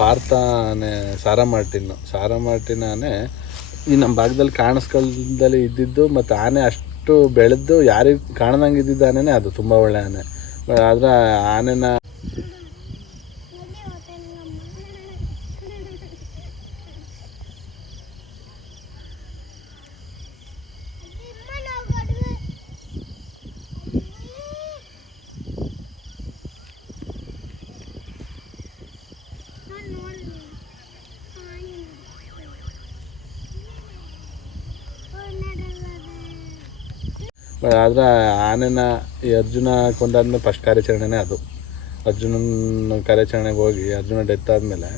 ಆನೆ Sara Martin Sara Martin ಈ ನಮ್ಮ ಭಾಗದಲ್ಲಿ ಕಾಣಿಸ್ಕೊಳ್ದಲ್ಲಿ ಇದ್ದಿದ್ದು ಮತ್ತು ಆನೆ ಅಷ್ಟು ಬೆಳೆದು ಯಾರಿಗೆ ಕಾಣದಂಗೆ ಇದ್ದಿದ್ದ ಆನೆನೇ ಅದು ತುಂಬ ಒಳ್ಳೆ ಆನೆ. ಆದರೆ ಆನೆನ ಆದರೆ ಆನೆನ ಈ ಅರ್ಜುನ ಕೊಂದಾದ್ಮೇಲೆ ಫಸ್ಟ್ ಕಾರ್ಯಾಚರಣೆನೇ ಅದು. ಅರ್ಜುನನ ಕಾರ್ಯಾಚರಣೆಗೆ ಹೋಗಿ ಅರ್ಜುನ ಡೆತ್ ಆದಮೇಲೆ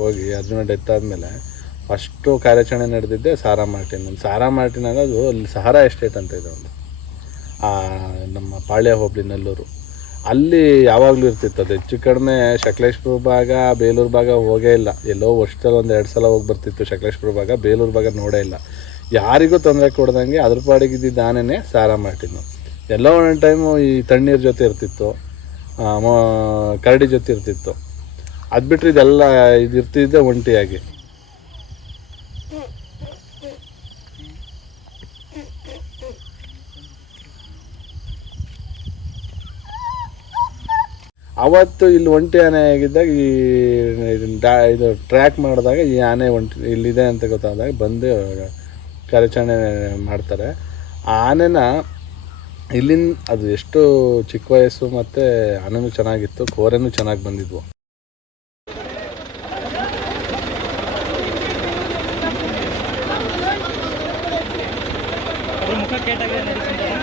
ಹೋಗಿ ಅರ್ಜುನ ಡೆತ್ ಆದಮೇಲೆ ಫಸ್ಟು ಕಾರ್ಯಾಚರಣೆ ನಡೆದಿದ್ದೆ ಸಾರಾ ಮಾರ್ಟಿನ್. ಸಾರಾ ಮಾರ್ಟಿನ್ ಅನ್ನೋದು ಅಲ್ಲಿ ಸಹಾರಾ ಎಸ್ಟೇಟ್ ಅಂತ ಇದೆ ಒಂದು. ನಮ್ಮ ಪಾಳ್ಯ ಹೋಬಳಿ ನೆಲ್ಲೂರು. ಅಲ್ಲಿ ಯಾವಾಗಲೂ ಇರ್ತಿತ್ತು ಅದು. ಹೆಚ್ಚು ಕಡಿಮೆ ಶಕಲೇಶ್ಪುರ ಭಾಗ, ಬೇಲೂರು ಭಾಗ ಹೋಗೇ ಇಲ್ಲ. ಎಲ್ಲೋ ವರ್ಷದಲ್ಲಿ ಒಂದು ಎರಡು ಸಲ ಹೋಗಿ ಬರ್ತಿತ್ತು ಶಕಲೇಶ್ಪುರ ಭಾಗ, ಬೇಲೂರು ಭಾಗ ನೋಡೇ ಇಲ್ಲ. ಯಾರಿಗೂ ತೊಂದರೆ ಕೊಡ್ದಂಗೆ ಅದ್ರ ಪಾಡಿಗಿದ್ದಿದ್ದ ಆನೆನೇ ಸಾರಾ ಮಾರ್ಟಿನ್ನು. ಎಲ್ಲೋ ಒಂದೊಂದು ಟೈಮು ಈ ತಣ್ಣೀರ್ ಜೊತೆ ಇರ್ತಿತ್ತು. ಕರಡಿ ಜೊತೆ ಇರ್ತಿತ್ತು. ಅದು ಬಿಟ್ಟರೆ ಇದೆಲ್ಲ ಇದು ಇರ್ತಿದ್ದೆ ಒಂಟಿಯಾಗಿ. ಅವತ್ತು ಇಲ್ಲಿ ಒಂಟಿ ಆನೆ ಆಗಿದ್ದಾಗ ಈ ಇದು ಟ್ರ್ಯಾಕ್ ಮಾಡಿದಾಗ ಈ ಆನೆ ಒಂಟಿ ಇಲ್ಲಿದೆ ಅಂತ ಗೊತ್ತಾದಾಗ ಬಂದು ಕಾರ್ಯಾಚರಣೆ ಮಾಡ್ತಾರೆ. ಆ ಆನೆನ ಇಲ್ಲಿಂದ ಅದು ಎಷ್ಟು ಚಿಕ್ಕ ವಯಸ್ಸು ಮತ್ತು ಆನೆನೂ ಚೆನ್ನಾಗಿತ್ತು, ಕೋರೆನೂ ಚೆನ್ನಾಗಿ ಬಂದಿದ್ವು. ಅದ್ರ ಮುಖ ಕೇಟಾಗಿದೆ ನಡೆಸಿದ್ದಾರೆ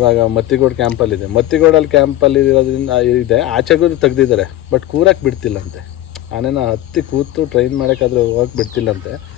ಇವಾಗ ಮತ್ತಿಗೋಡ್ ಕ್ಯಾಂಪಲ್ಲಿದೆ. ಮತ್ತಿಗೋಡಲ್ಲಿ ಕ್ಯಾಂಪಲ್ಲಿ ಇರೋದ್ರಿಂದ ಇದೆ. ಆಚೆಗೂ ತೆಗ್ದಿದ್ದಾರೆ. ಬಟ್ ಕೂರಕ್ಕೆ ಬಿಡ್ತಿಲ್ಲಂತೆ. ಆನೆನ ಹತ್ತಿ ಕೂತು ಟ್ರೈನ್ ಮಾಡೋಕ್ಕಾದ್ರೂ ಹೋಗಕ್ಕೆ ಬಿಡ್ತಿಲ್ಲಂತೆ.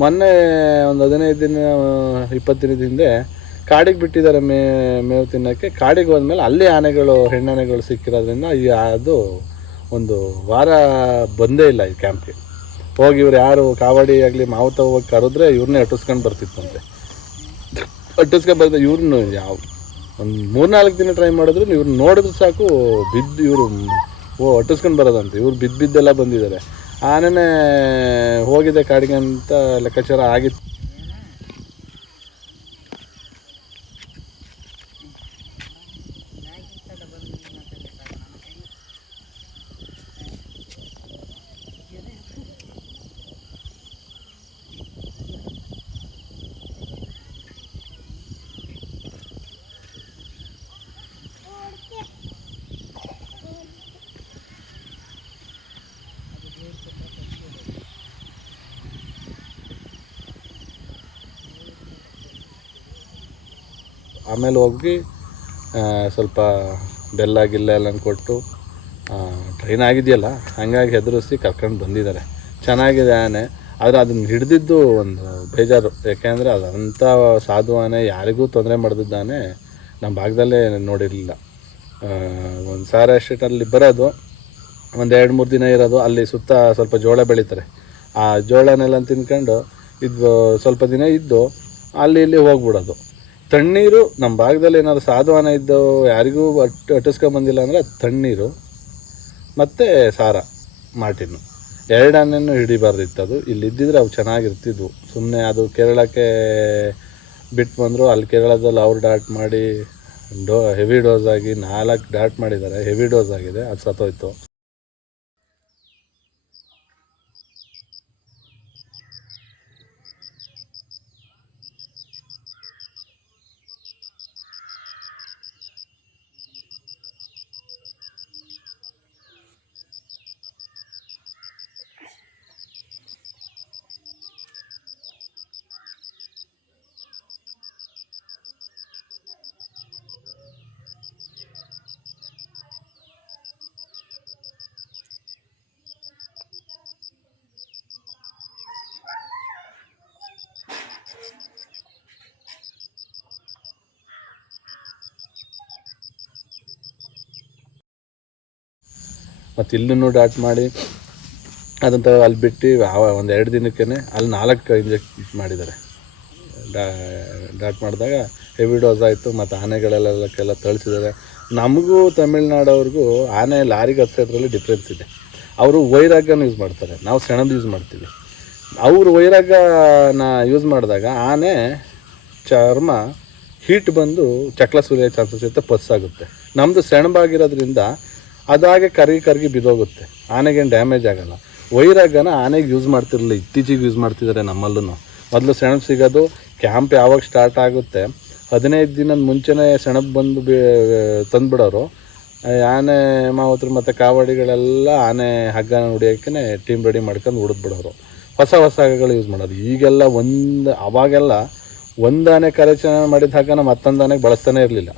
ಮೊನ್ನೆ ಒಂದು ಹದಿನೈದು ದಿನ ಇಪ್ಪತ್ತು ದಿನದ ಹಿಂದೆ ಕಾಡಿಗೆ ಬಿಟ್ಟಿದ್ದಾರೆ ಮೇ, ಮೇವು ತಿನ್ನೋಕ್ಕೆ. ಕಾಡಿಗೆ ಹೋದ್ಮೇಲೆ ಅಲ್ಲಿ ಆನೆಗಳು, ಹೆಣ್ಣಾನೆಗಳು ಸಿಕ್ಕಿರೋದ್ರಿಂದ ಈ, ಅದು ಒಂದು ವಾರ ಬಂದೇ ಇಲ್ಲ ಈ ಕ್ಯಾಂಪ್ಗೆ. ಹೋಗಿ ಇವ್ರು ಯಾರು ಕಾವಾಡಿ ಆಗಲಿ ಮಾವುತ ಹೋಗಿ ಕರೆದ್ರೆ ಇವ್ರನ್ನೇ ಅಟ್ಟಿಸ್ಕೊಂಡು ಬರ್ತಿತ್ತಂತೆ. ಅಟ್ಟಿಸ್ಕೊಂಡು ಬರ್ತಾ ಇವ್ರನ್ನ ಯಾವ, ಒಂದು ಮೂರ್ನಾಲ್ಕು ದಿನ ಟ್ರೈ ಮಾಡಿದ್ರು ಇವ್ರು ನೋಡಿದ್ರು ಸಾಕು, ಬಿದ್ದು ಇವರು, ಓ ಅಟ್ಟಿಸ್ಕೊಂಡು ಬರೋದಂತೆ. ಇವ್ರು ಬಿದ್ದು ಬಿದ್ದೆಲ್ಲ ಬಂದಿದ್ದಾರೆ. ಆನೆನೇ ಹೋಗಿದೆ ಕಾಡಿಗೆ ಅಂತ ಲೆಕ್ಕಾಚಾರ ಆಗಿತ್ತು. ಆಮೇಲೆ ಹೋಗಿ ಸ್ವಲ್ಪ ಬೆಲ್ಲ ಗಿಲ್ಲ ಎಲ್ಲ ಕೊಟ್ಟು ಟ್ರೈನ್ ಆಗಿದೆಯಲ್ಲ, ಹಂಗಾಗಿ ಹೆದರಿಸಿ ಕರ್ಕೊಂಡು ಬಂದಿದ್ದಾರೆ. ಚೆನ್ನಾಗಿದೆ ಆನೆ, ಆದರೆ ಅದನ್ನು ಹಿಡಿದಿದ್ದು ಒಂದು ಬೇಜಾರು. ಯಾಕೆಂದರೆ ಅದಂಥ ಸಾಧು ಆನೆ, ಯಾರಿಗೂ ತೊಂದರೆ ಮಾಡಿದ್ದಾನೆ ನಮ್ಮ ಭಾಗದಲ್ಲೇ ನೋಡಿರಲಿಲ್ಲ. ಒಂದು ಸಾರ ಎಸ್ಟೇಟಲ್ಲಿ ಬರೋದು, ಒಂದು ಎರಡು ಮೂರು ದಿನ ಇರೋದು, ಅಲ್ಲಿ ಸುತ್ತ ಸ್ವಲ್ಪ ಜೋಳ ಬೆಳೀತಾರೆ. ಆ ಜೋಳನೆಲ್ಲ ತಿನ್ಕೊಂಡು ಇದು ಸ್ವಲ್ಪ ದಿನ ಇದ್ದು, ಅಲ್ಲಿ ಇಲ್ಲಿ ಹೋಗ್ಬಿಡೋದು. ತಣ್ಣೀರು ನಮ್ಮ ಭಾಗದಲ್ಲಿ ಏನಾದ್ರು ಸಾಧುವಾನ ಇದ್ದು ಯಾರಿಗೂ ಅಟ್ ಅಟ್ಟಿಸ್ಕೊಂಬಂದಿಲ್ಲ ಅಂದರೆ ಅದು ತಣ್ಣೀರು, ಮತ್ತು ಸಾರ ಮಾರ್ಟಿನ್ನು ಎರಡು ಆನೆಯನ್ನು ಹಿಡಿಬಾರ್ದಿತ್ತು ಅದು. ಇಲ್ಲಿ ಇದ್ದಿದ್ರೆ ಅವು ಚೆನ್ನಾಗಿರ್ತಿದ್ವು. ಸುಮ್ಮನೆ ಅದು ಕೇರಳಕ್ಕೆ ಬಿಟ್ಟು ಬಂದರು, ಅಲ್ಲಿ ಕೇರಳದಲ್ಲಿ ಅವ್ರು ಡಾಟ್ ಮಾಡಿ ಡೋ, ಹೆವಿ ಡೋಸ್ ಆಗಿ ನಾಲ್ಕು ಡಾಟ್ ಮಾಡಿದ್ದಾರೆ. ಹೆವಿ ಡೋಸ್ ಆಗಿದೆ. ಅದು ಸತ್ತೋಯ್ತು. ಮತ್ತು ಇಲ್ಲೂ ಡಾಟ್ ಮಾಡಿ, ಅದಂತ ಅಲ್ಲಿ ಬಿಟ್ಟು ಒಂದು ಎರಡು ದಿನಕ್ಕೇ ಅಲ್ಲಿ ನಾಲ್ಕು ಇಂಜೆಕ್ಟ್ ಮಾಡಿದ್ದಾರೆ. ಡಾ ಡಾಟ್ ಮಾಡಿದಾಗ ಹೆವಿ ಡೋಸ್ ಆಯಿತು, ಮತ್ತು ಆನೆಗಳೆಲ್ಲಕ್ಕೆಲ್ಲ ತಳಿಸಿದ್ದಾರೆ ನಮಗೂ ತಮಿಳ್ನಾಡವ್ರಿಗೂ ಆನೆ ಲಾರಿಗೆ ಹತ್ಸೋದ್ರಲ್ಲಿ ಡಿಫ್ರೆನ್ಸ್ ಇದೆ. ಅವರು ವೈರಾಗ್ಯನ ಯೂಸ್ ಮಾಡ್ತಾರೆ. ನಾವು ಸೆಣಬು ಯೂಸ್ ಮಾಡ್ತೀವಿ. ಅವರು ವೈರಾಗ್ಯನ ಯೂಸ್ ಮಾಡಿದಾಗ ಆನೆ, ಚರ್ಮ ಹೀಟ್ ಬಂದು ಚಕ್ಲ ಸುರಿಯೋ ಚಾನ್ಸಸ್ ಇರುತ್ತೆ, ಪಸ್ಸಾಗುತ್ತೆ. ನಮ್ಮದು ಸೆಣಬಾಗಿರೋದ್ರಿಂದ ಅದಾಗೆ ಕರಗಿ ಕರಗಿ ಬಿದ್ದೋಗುತ್ತೆ ಆನೆಗೇನು ಡ್ಯಾಮೇಜ್ ಆಗಲ್ಲ. ವೈರಾಗನ ಆನೆಗೆ ಯೂಸ್ ಮಾಡ್ತಿರಲಿಲ್ಲ. ಇತ್ತೀಚೆಗೆ ಯೂಸ್ ಮಾಡ್ತಿದ್ದಾರೆ ನಮ್ಮಲ್ಲೂ ಮೊದಲು ಸೆಣಬು ಸಿಗೋದು ಕ್ಯಾಂಪ್ ಯಾವಾಗ ಸ್ಟಾರ್ಟ್ ಆಗುತ್ತೆ, ಹದಿನೈದು ದಿನದ ಮುಂಚೆನೇ ಸೆಣಬು ಬಂದು ಬಿ, ತಂದುಬಿಡೋರು. ಆನೆ ಮಾವತರು ಮತ್ತು ಕಾವಡಿಗಳೆಲ್ಲ ಆನೆ ಹಗ್ಗನ ಹೊಡಿಯೋಕ್ಕೆ ಟೀಮ್ ರೆಡಿ ಮಾಡ್ಕೊಂಡು ಹುಡಿದ್ಬಿಡೋರು. ಹೊಸ ಹೊಸ ಹಗ್ಗಗಳು ಯೂಸ್ ಮಾಡೋದು. ಈಗೆಲ್ಲ ಒಂದು, ಅವಾಗೆಲ್ಲ ಒಂದು ಆನೆ ಕಾರ್ಯಾಚರಣೆ ಮಾಡಿದ ಹಗ್ಗನ ಮತ್ತೊಂದು ಆನೆಗೆ ಬಳಸ್ತಾನೆ ಇರಲಿಲ್ಲ.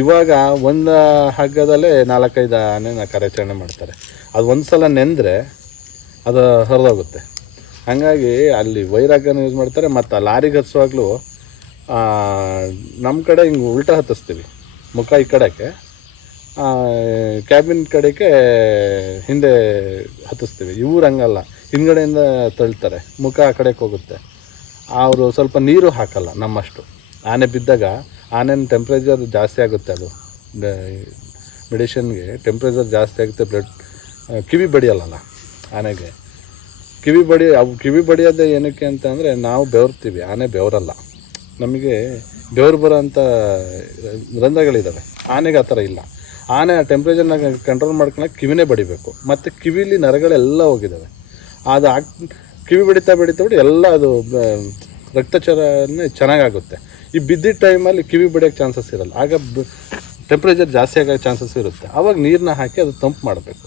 ಇವಾಗ ಒಂದು ಹಗ್ಗದಲ್ಲೇ ನಾಲ್ಕೈದು ಆನೆನ ಕಾರ್ಯಾಚರಣೆ ಮಾಡ್ತಾರೆ. ಅದು ಒಂದು ಸಲ ನೆಂದರೆ ಅದು ಹರಿದೋಗುತ್ತೆ. ಹಾಗಾಗಿ ಅಲ್ಲಿ ವೈರಾಗ್ಯನ ಯೂಸ್ ಮಾಡ್ತಾರೆ, ಮತ್ತು ಆ ಲಾರಿಗೆ ಹಚ್ಚುವಾಗಲೂ ನಮ್ಮ ಕಡೆ ಹಿಂಗೆ ಉಲ್ಟಾ ಹತ್ತಿಸ್ತೀವಿ. ಮುಖ ಈ ಕಡೆಗೆ ಕ್ಯಾಬಿನ್ ಕಡೆಗೆ ಹಿಂದೆ ಹತ್ತಿಸ್ತೀವಿ. ಇವ್ರು ಹಂಗಲ್ಲ. ಹಿಂದ್ಗಡೆಯಿಂದ ತಳ್ತಾರೆ. ಮುಖ ಆ ಕಡೆಗೆ ಹೋಗುತ್ತೆ. ಅವರು ಸ್ವಲ್ಪ ನೀರು ಹಾಕಲ್ಲ ನಮ್ಮಷ್ಟು. ಆನೆ ಬಿದ್ದಾಗ ಆನೆನ ಟೆಂಪ್ರೇಚರ್ ಜಾಸ್ತಿ ಆಗುತ್ತೆ ಅದು. ಮೆಡಿಷನ್ಗೆ ಟೆಂಪ್ರೇಚರ್ ಜಾಸ್ತಿ ಆಗುತ್ತೆ ಬ್ಲಡ್ ಕಿವಿ ಬಡಿಯಲ್ಲ ಆನೆಗೆ. ಕಿವಿ ಬಡಿ, ಅವು ಕಿವಿ ಬಡಿಯೋದೆ ಏನಕ್ಕೆ ಅಂತ ಅಂದರೆ ನಾವು ಬೆವರ್ತೀವಿ, ಆನೆ ಬೆವರಲ್ಲ. ನಮಗೆ ಬೆವರು ಬರೋಂಥ ರಂಧ್ರಗಳಿದ್ದಾವೆ ಆನೆಗೆ ಆ ಥರ ಇಲ್ಲ. ಆನೆ ಆ ಟೆಂಪ್ರೇಚರ್ನ ಕಂಟ್ರೋಲ್ ಮಾಡ್ಕೊಳಕ್ಕೆ ಕಿವಿನೇ ಬಡಿಬೇಕು. ಮತ್ತು ಕಿವಿಲಿ ನರಗಳೆಲ್ಲ ಹೋಗಿದ್ದಾವೆ ಅದು ಕಿವಿ ಬಡಿತಾ ಬಡಿತಾ ಬಿಡಿ ಎಲ್ಲ ಅದು ರಕ್ತಚಾರನೇ ಚೆನ್ನಾಗಾಗುತ್ತೆ. ಈ ಬಿದ್ದಿದ್ದ ಟೈಮಲ್ಲಿ ಕಿವಿ ಬಡಿಯೋಕ್ಕೆ ಚಾನ್ಸಸ್ ಇರಲ್ಲ. ಆಗ ಟೆಂಪ್ರೇಚರ್ ಜಾಸ್ತಿ ಆಗೋ ಚಾನ್ಸಸ್ ಇರುತ್ತೆ. ಆವಾಗ ನೀರನ್ನ ಹಾಕಿ ಅದು ತಂಪು ಮಾಡಬೇಕು.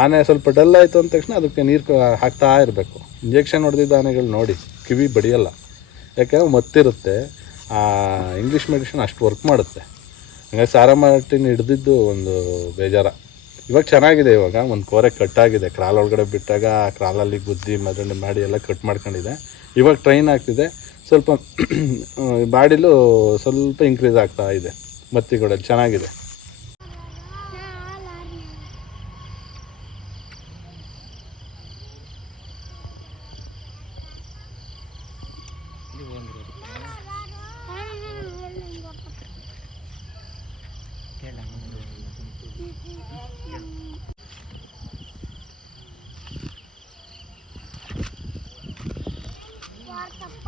ಆನೆ ಸ್ವಲ್ಪ ಡಲ್ ಆಯಿತು ಅಂದ ತಕ್ಷಣ ಅದಕ್ಕೆ ನೀರು ಹಾಕ್ತಾ ಇರಬೇಕು. ಇಂಜೆಕ್ಷನ್ ಹೊಡೆದಿದ್ದ ಆನೆಗಳು ನೋಡಿ, ಕಿವಿ ಬಡಿಯಲ್ಲ. ಯಾಕೆಂದರೆ ಮತ್ತಿರುತ್ತೆ. ಆ ಇಂಗ್ಲೀಷ್ ಮೆಡಿಸಿನ್ ಅಷ್ಟು ವರ್ಕ್ ಮಾಡುತ್ತೆ. ಹಂಗಾಗಿ ಸಾರಾ ಮಾರ್ಟಿನ್ ಹಿಡ್ದಿದ್ದು ಒಂದು ಬೇಜಾರ. ಇವಾಗ ಚೆನ್ನಾಗಿದೆ ಇವಾಗ. ಒಂದು ಕೋರೆ ಕಟ್ಟಾಗಿದೆ. ಕ್ರಾಲ್ ಒಳಗಡೆ ಬಿಟ್ಟಾಗ ಕ್ರಾಲಲ್ಲಿ ಗುದ್ದಿ ಮದಣ್ಣೆ ಮಾಡಿ ಎಲ್ಲ ಕಟ್ ಮಾಡ್ಕೊಂಡಿದೆ. ಇವಾಗ ಟ್ರೈನ್ ಆಗ್ತಿದೆ. ಸ್ವಲ್ಪ ಬಾಡಿಲು ಸ್ವಲ್ಪ ಇನ್ಕ್ರೀಸ್ ಆಗ್ತಾ ಇದೆ ಬತ್ತಿಗಳಲ್ಲಿ ಚೆನ್ನಾಗಿದೆ Gracias.